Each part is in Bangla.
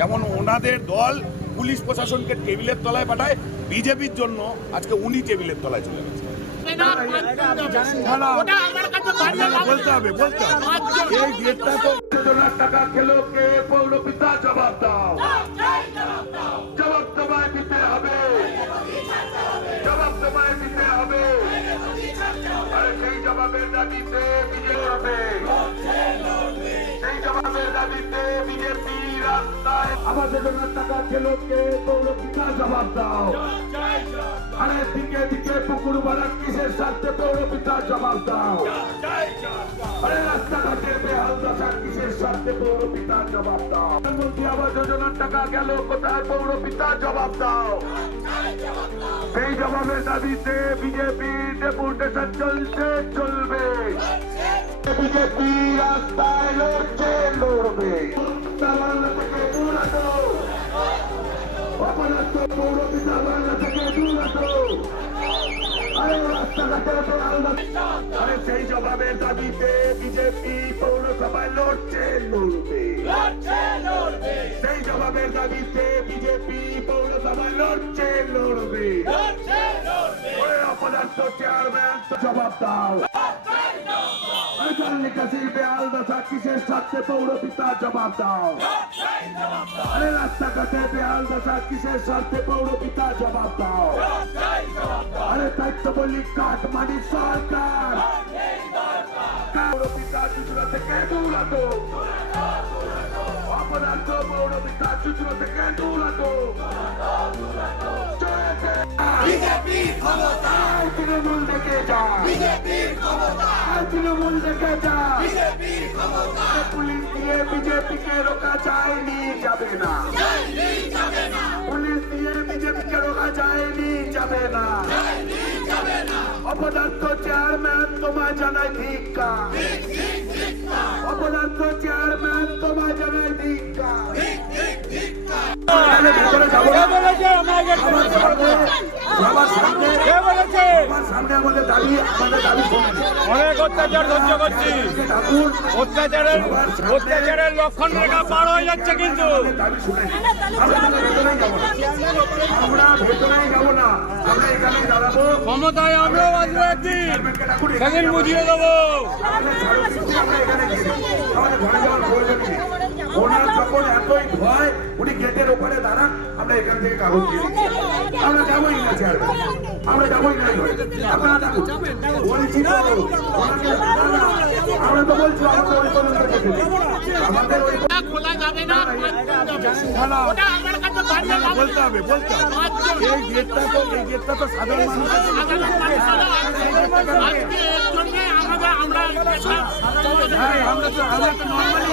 যেমন ওনাদের দল পুলিশ প্রশাসনকে টেবিলের তলায় পাঠায় বিজেপির জন্য আজকে উনি টেবিলের তলায় চলে গেছে। বলতে হবে বলতে হবে। এই গেটটা তো টাকা খেলো কে পৌরপিতা জবাব দাও। জবাব তোমায় দিতে হবে। জবাব তোমায় দিতে হবে। আরে সেই জবাবের দাবিতে বিজেপি সেই জবাবের দাবিতে বিজেপি রাস্তায় যোজনার টাকা খেলো কে পৌরপিতা জবাব দাও। আরে দিকে দিকে পুকুর বাড়ার কিসের স্বার্থে পৌরপিতা জবাব দাও? আরে রাস্তাঘাটে বেহাল দশা, কিসের স্বার্থে পৌরপিতা জবাব দাও? প্রধানমন্ত্রী আবাস যোজনার টাকা গেল কোথায়? পৌরপিতা জবাব দাও। সেই জবাবের দাবিতে বিজেপি ডেপুটেশন চলছে, চলবে। বিজেপি রাস্তায় লড়ছে, লড়বে। দূরাত অপরাধ পৌরপিতা বাংলা থেকে দূরাত আরে সেই জবাবের দাবিতে বিজেপি পৌরসভায় লড়ছে লড়বে। সেই জবাবের দাবিতে বিজেপি পৌরসভায় লড়ছে লড়বে। অপদার্থ চেয়ারম্যান জবাব দাও। নিকাশির বেহাল দশা কিসের স্বার্থে পৌরপিতা জবাব দাও। আরে রাস্তাঘাটে বেহাল দশা কিসের স্বার্থে পৌরপিতা জবাব দাও। আরে দায়িত্ব বলি কাঠমানি সরকার। পৌরপিতা চুচুড়া থেকে দৌড়াতো। অপরাধ পৌরপিতা চুচুড়া থেকে দৌড়াতো। বিজেপি ক্ষমতা। তৃণমূল দেখে যা বিজেপি ক্ষমতা। তৃণমূল দেখে যা বিজেপি ক্ষমতা। পুলিশ দিয়ে বিজেপিকে রোকা যায়নি যাবে না। যাবে না। পুলিশ দিয়ে বিজেপিকে রোকা যায়নি যাবে না। যাবে না। অপদার্থ চেয়ারম্যান ঠিক ঠিক না অপদার্থ চেয়ারম্যান ঠিক না। এখানে ভেতরে যাব না। আমার সামনে আমার সামনে আমাদের দাবি আমাদের দাবি অনেক অত্যাচার সহ্য করছি। ঠাকুর অত্যাচারের অত্যাচারের লক্ষণ রেখা পার হয়ে যাচ্ছে কিন্তু। আমরা ভেতরে যাব। না। আমরা এখানে দাঁড়াবো। ক্ষমতায় আমিও বাঁচবো একদিন। সেদিন বুঝিয়ে দেবো। আমরা এখানে আমাদের ঘরে যাওয়ার প্রয়োজন নেই। ওনার যখন এতই ভয় উনি গেটের ওপারে দাঁড়ান আমরা এখান থেকে কাগজ দিয়ে আমরা যাবোই না চেয়ারম্যান আমরা যাবোই না আপনারা ডাকুন বলছি তো আমরা তো বলছি। আমাদের ওই খোলা যাবে না না, না, ওটা আমার কাছে বলতে হবে বলতে হবে। এই গেটটা তো এই গেটটা তো সাধারণ আমরা হ্যাঁ, আমরা তো আমরা তো নর্মালি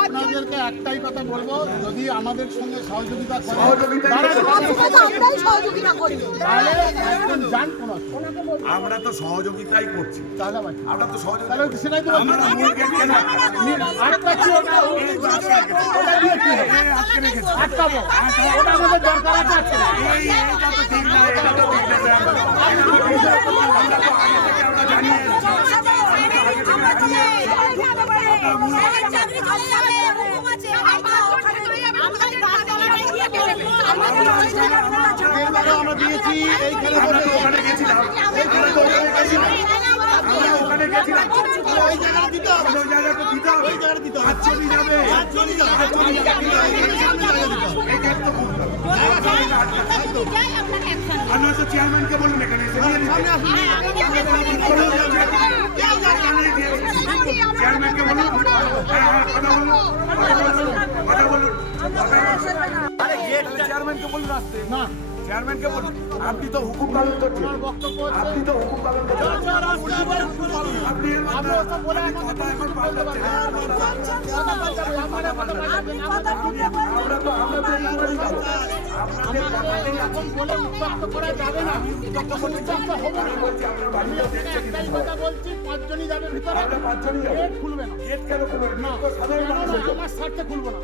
আপনাদেরকে একটাই কথা বলব যদি আমাদের সঙ্গে সহযোগিতা। আমরা তো সহযোগিতাই করছি। আমরা তো সহযোগিতা তো আমরা। এই দিয়েছি তো বসে ওখানে গেছিলাম আমরা তো ওখানে গেছিলাম আমরা ওখানে গেছিলাম ওই জায়গাটা দিতে হবে ওই জায়গাটা দিতে হবে ওই জায়গাটা দিতে হবে চলে যাবে চলে যাবে চলে যাবে এই গেট তো খুলতে হবে আর নয়তো চেয়ারম্যানকে বলুন এখানে এসে নিয়ে নিতে চেয়ারম্যানকে বলুন হ্যাঁ হ্যাঁ কথা বলুন কথা বলুন কথা বলুন চেয়ারম্যানকে বলুন আসতে না চেয়ারম্যানকে বলুন আপনি তো হুকুম পালন করছেন আপনি তো হুকুম পালন করছেন আপনি কথা এখন পাল্টাচ্ছেন আমরা তো আমরা তো এইবারই যাব আপনাদের কথাতেই এখন বলে উত্তপ্ত করা যাবে না উত্তপ্ত হবে না বলছি আপনার বাড়িতে দেখছে কিন্তু কথা বলছি পাঁচজনই যাবে ভিতরে আমরা পাঁচজনই যাব গেট খুলবে না গেট কেন খুলবে না সাধারণ জন্য। আমার স্বার্থে খুলবো না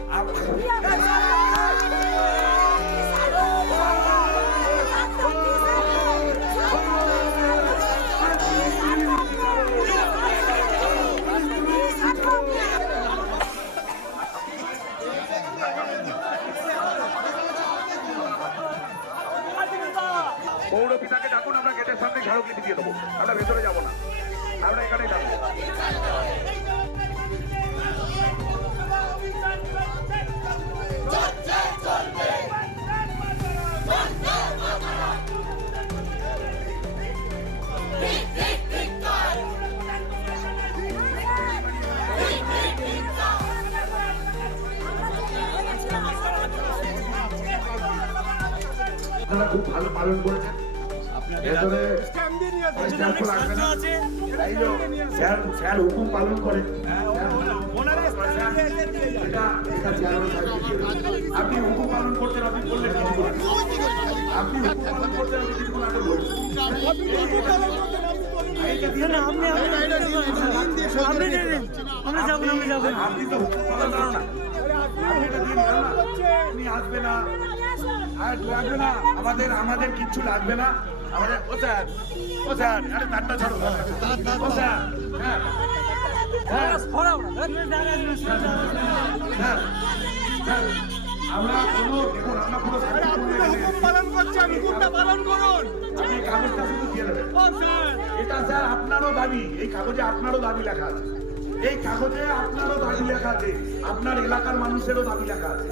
পৌর পিতাকে ডাকুন, আমরা গেটের সামনে স্মারকলিপি দিয়ে দেবো। আমরা ভেতরে যাব না। আমরা এখানেই থাকব। আপনারা খুব ভালো পালন করেছেন হুকুম পালন করে। দেবেন। আপনি হুকুম পালন করছেন আপনি বললেন আপনি হুকুম পালন করছেন আপনি কিছুক্ষণ আগে দেন। আপনি তো আসবে না। আর লাগবে না। আমাদের আমাদের কিচ্ছু লাগবে না। আমাদের ও স্যার ও স্যার আরে তারটা ছাড়ো। ও স্যার হ্যাঁ। হ্যাঁ। স্যার, আমরা কোনো দেখুন আমরা কোনো হুকুম পালন হুকুমটা পালন করুন। আপনি কাগজটা শুধু দিয়ে দেবেন এটা স্যার আপনারও দাবি। এই কাগজে আপনারও দাবি লেখা আছে। এই কাগজে আপনারও দাবি লেখা আছে আপনার এলাকার মানুষেরও দাবি লেখা আছে।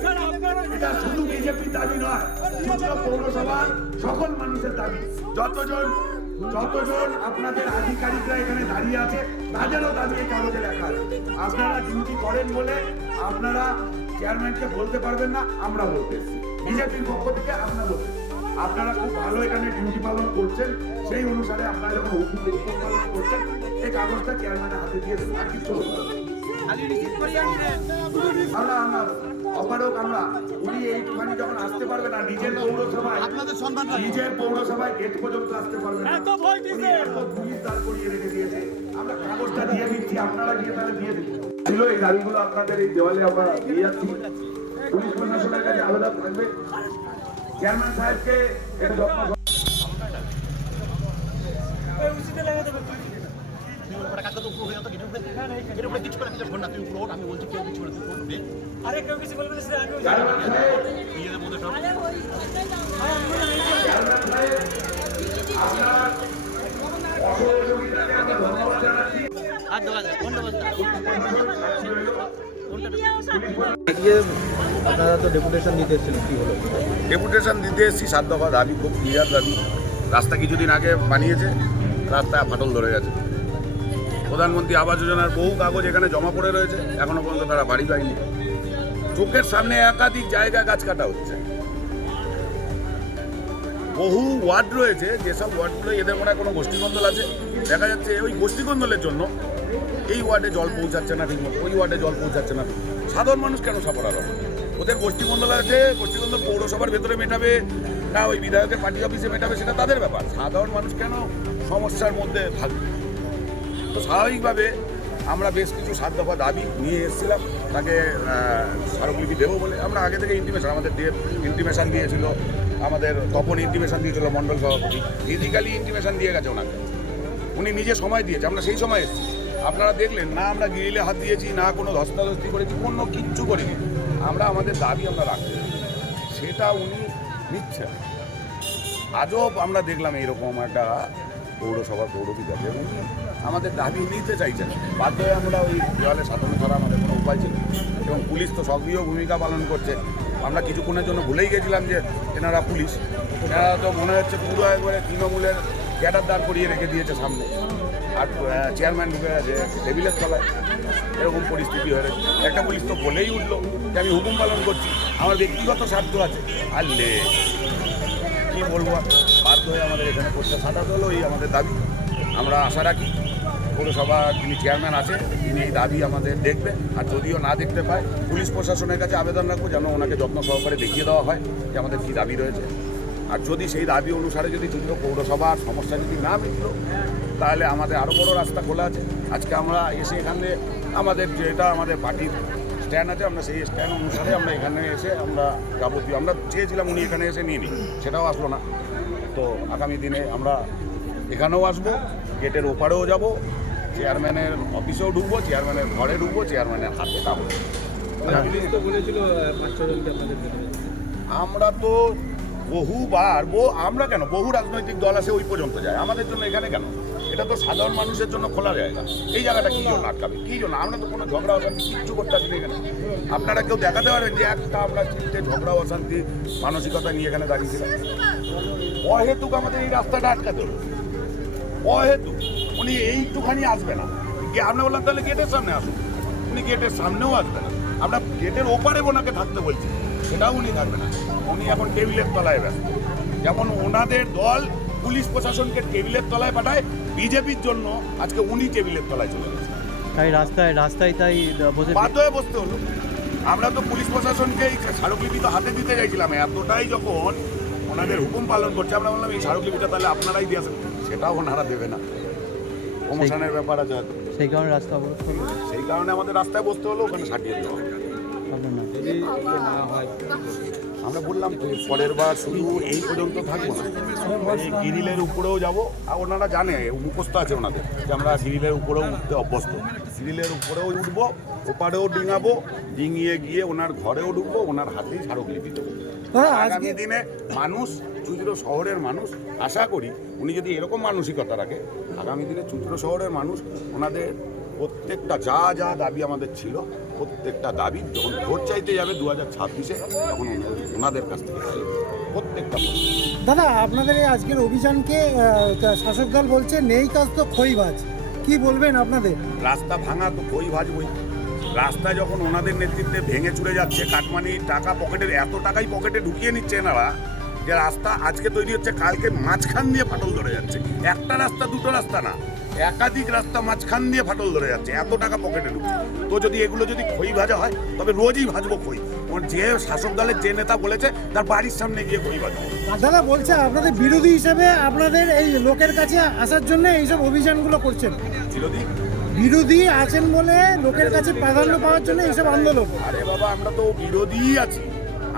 এটা শুধু বিজেপির দাবি নয় শুধু পৌরসভার সকল মানুষের দাবি। যতজন যতজন আপনাদের আধিকারিকরা এখানে দাঁড়িয়ে আছে তাদেরও দাবি এই কাগজে লেখা আছে। আপনারা ডিউটি করেন বলে আপনারা চেয়ারম্যানকে বলতে পারবেন না আমরা বলতে বিজেপির পক্ষ থেকে আপনারা বলতে আপনারা খুব ভালো এখানে ডিউটি পালন করছেন। সেই অনুসারে আপনারা যখন হুকুম পালন করছেন এই কাগজটা চেয়ারম্যানের হাতে দিয়ে আর কিছু বলতে হবে না। আমরা আমরা অপারক আমরা। উনি এইটুখানি যখন আসতে পারবে না নিজের পৌরসভায় নিজের পৌরসভায় গেট পর্যন্ত আসতে পারবে না। এত ভয় দিছে। পুলিশ দাঁড় করিয়ে রেখে দিয়েছে। আমরা কাগজটা দিয়ে দিচ্ছি আপনারা গিয়ে তাহলে দিয়ে দিন। ছিল এই দাবিগুলো আপনাদের এই দেওয়ালে আমরা দিয়ে যাচ্ছি। পুলিশ প্রশাসনের কাছে আবেদন থাকবে। চেয়ারম্যান সাহেবকে আরে কেউ কিছু বলবে আপনার অসহযোগিতাকে আমরা ধন্যবাদ আজকে আপনারা তো ডেপুটেশন দিতে এসেছিলেন কি হলো? ডেপুটেশন দিতে এসেছি, সাত দফা দাবি, খুব ক্লিয়ার দাবি। রাস্তা কিছুদিন আগে বানিয়েছে রাস্তায় ফাটল ধরে গেছে। প্রধানমন্ত্রী আবাস যোজনার বহু কাগজ এখানে জমা পড়ে রয়েছে, এখনও পর্যন্ত তারা বাড়ি পায়নি। চোখের সামনে একাধিক জায়গায় গাছ কাটা হচ্ছে। বহু ওয়ার্ড রয়েছে, যেসব ওয়ার্ডগুলো এদের মনে কোনো গোষ্ঠীকন্দল আছে। দেখা যাচ্ছে ওই গোষ্ঠীকন্দলের জন্য এই ওয়ার্ডে জল পৌঁছাচ্ছে না ঠিকমতো, ওই ওয়ার্ডে জল পৌঁছাচ্ছে না। সাধারণ মানুষ কেন সাপড়ালো ওদের গোষ্ঠীকন্দল আছে গোষ্ঠীকন্দল পৌরসভার ভেতরে মেটাবে, না ওই বিধায়কের পার্টি অফিসে মেটাবে, সেটা তাদের ব্যাপার। সাধারণ মানুষ কেন সমস্যার মধ্যে থাকবে তো স্বাভাবিকভাবে আমরা বেশ কিছু সাত দফা দাবি নিয়ে এসেছিলাম। তাকে স্মারকলিপি দেবো বলে। আমরা আগে থেকে ইন্টিমেশন আমাদের ডেপ ইন্টিমেশন দিয়েছিল, আমাদের তপন ইন্টিমেশন দিয়েছিল মন্ডল সভাপতি। ফিজিক্যালি ইন্টিমেশন দিয়ে গেছে ওনাকে। উনি নিজে সময় দিয়েছে, আমরা সেই সময় এসেছি। আপনারা দেখলেন, না আমরা গিরিলে হাত দিয়েছি, না কোনো ধস্তাধস্তি করেছি, কোনো কিচ্ছু করিনি। আমরা আমাদের দাবি আমরা রাখছি। সেটা উনি নিচ্ছেন। আজও আমরা দেখলাম এইরকম একটা পৌরসভার পৌরবিধাকে এবং আমাদের দাবি নিতে চাইছেন। বাধ্য হয়ে আমরা ওই দেওয়ালে সাধারণ ছাড়া আমাদের কোনো উপায় ছিল। এবং পুলিশ তো সক্রিয় ভূমিকা পালন করছে। আমরা কিছুক্ষণের জন্য ভুলেই গেছিলাম যে এনারা পুলিশ। এনারা তো মনে হচ্ছে পুরো একবারে তৃণমূলের ক্যাডার দাঁড় করিয়ে রেখে দিয়েছে সামনে। আর চেয়ারম্যান ঢুকে আছে টেবিলের তলায়। এরকম পরিস্থিতি হয়ে রয়েছে। একটা পুলিশ তো বলেই উঠল যে আমি হুকুম পালন করছি। আমার ব্যক্তিগত স্বার্থ আছে। আর লে কি বলব? বাধ্য হয়ে আমাদের এখানে করতে সাঁটাতে হলো, এই আমাদের দাবি। আমরা আশা রাখি পৌরসভা যিনি চেয়ারম্যান আছে, তিনি এই দাবি আমাদের দেখবে। আর যদিও না দেখতে পায়, পুলিশ প্রশাসনের কাছে আবেদন রাখব যেন ওনাকে যত্ন সহকারে দেখিয়ে দেওয়া হয় যে আমাদের কী দাবি রয়েছে। আর যদি সেই দাবি অনুসারে যদি চলল পৌরসভার সমস্যা যদি না মিটলো তাহলে আমাদের আরও বড় রাস্তা খোলা আছে। আজকে আমরা এসে এখানে আমাদের যেটা আমাদের পার্টির স্ট্যান্ড আছে আমরা সেই স্ট্যান্ড অনুসারে আমরা এখানে এসে আমরা যাবতীয় আমরা চেয়েছিলাম উনি এখানে এসে নিয়ে নিই সেটাও আসলো না। তো আগামী দিনে আমরা এখানেও আসব গেটের ওপারেও যাব চেয়ারম্যানের অফিসেও ঢুকবো চেয়ারম্যানের ঘরে ঢুকবো চেয়ারম্যানের হাতে হবে। আমরা তো বহুবার বহু আমরা কেন? বহু রাজনৈতিক দল আছে ওই পর্যন্ত যায়। আমাদের জন্য এখানে কেন? এটা তো সাধারণ মানুষের জন্য খোলা জায়গা। এই জায়গাটা কি জন্য আটকাবে? কি জন্য? আমরা তো কোনো ঝগড়া অশান্তি, কিচ্ছু করতে আসছি এখানে। আপনারা কেউ দেখাতে পারেন যে একটা আমরা চিন্তে ঝগড়া, অশান্তি, মানসিকতা নিয়ে এখানে দাঁড়িয়েছিলাম। অহেতুক আমাদের এই রাস্তাটা আটকাতে হলো অহেতুক। উনি এইটুখানি আসবে না। আমরা বললাম, তাহলে গেটের সামনে আসুন। উনি গেটের সামনেও আসবে না। আমরা গেটের ওপারে ওনাকে থাকতে বলছি। সেটাও উনি থাকবে না। উনি এখন টেবিলের তলায় ব্যস্ত। যেমন ওনাদের দল পুলিশ প্রশাসনকে টেবিলের তলায় পাঠায় বিজেপির জন্য আজকে উনি টেবিলের তলায় চলে গেছে। তাই রাস্তায় রাস্তায় তাই বসে বাধ্য হয়ে বসতে হলো। আমরা তো পুলিশ প্রশাসনকে এই স্মারকলিপি তো হাতে দিতে চাইছিলাম এতটাই যখন ওনাদের হুকুম পালন করছে আমরা বললাম এই স্মারকলিপিটা তাহলে আপনারাই দিয়ে আসেন। সেটাও ওনারা দেবে না। প্রমোশনের ব্যাপার আছে সেই কারণে রাস্তা অবরোধ করল। সেই কারণে আমাদের রাস্তায় বসতে হলো ওখানে সাটিয়ে দেওয়া। হবে। আপনার নাম আমরা বললাম তো পরের বার শুধু এই পর্যন্ত থাকব না। এই গিরিলের উপরেও যাব। আর ওনারা জানে মুখস্থ আছে ওনাদের। যে আমরা গিরিলের উপরেও উঠতে অভ্যস্ত। গিরিলের উপরেও উঠবো ওপারেও ডিঙাবো ডিঙিয়ে গিয়ে ওনার ঘরেও ঢুকবো ওনার হাতেই স্মারকলিপি দেবো। আগামী দিনে মানুষ চুচড়ো শহরের মানুষ আশা করি উনি যদি এরকম মানসিকতা রাখে আগামী দিনে চুচড়ো শহরের মানুষ ওনাদের প্রত্যেকটা যা যা দাবি আমাদের ছিল প্রত্যেকটা দাবি যখন ভোট চাইতে যাবে দু হাজার ছাব্বিশে তখন ওনাদের- কাছ থেকে প্রত্যেকটা দাদা আপনাদের এই আজকের অভিযানকে শাসক দল বলছে নেই কাজ তো খইবাজ কি বলবেন আপনাদের? রাস্তা ভাঙা তো কই ভাজবই রাস্তা যখন ওনাদের নেতৃত্বে ভেঙে চুরে যাচ্ছে কাটমানি টাকা পকেটের এত টাকাই পকেটে ঢুকিয়ে নিচ্ছে এনারা। যে রাস্তা আজকে তৈরি হচ্ছে কালকে মাঝখান দিয়ে ফাটল ধরে যাচ্ছে। একটা রাস্তা দুটো রাস্তা না। একাধিক রাস্তা মাঝখান দিয়ে ফাটল ধরে যাচ্ছে। এত টাকা পকেটে ঢুকছে তো যদি এগুলো যদি খই ভাজা হয় তবে রোজই ভাজবো খই। যে শাসক দলের যে নেতা বলেছে তার বাড়ির সামনে গিয়ে খই ভাজবো দাদা বলছে আপনাদের বিরোধী হিসেবে আপনাদের এই লোকের কাছে আসার জন্য এইসব অভিযানগুলো করছেন। বিরোধী? বিরোধী আছেন বলে লোকের কাছে প্রাধান্য পাওয়ার জন্য এইসব আন্দোলন। আরে বাবা আমরা তো বিরোধীই আছি।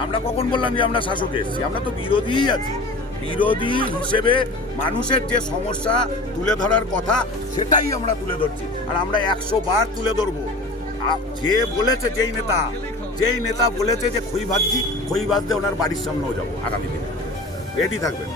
আমরা কখন বললাম যে আমরা শাসকে এসেছি? আমরা তো বিরোধীই আছি। বিরোধী হিসেবে মানুষের যে সমস্যা তুলে ধরার কথা, সেটাই আমরা তুলে ধরছি। আর আমরা একশো বার তুলে ধরবো। যে বলেছে, যেই নেতা যেই নেতা বলেছে যে খই ভাজছি খই ভাজতে ওনার বাড়ির সামনেও যাব আগামী দিনে। রেডি থাকবেন?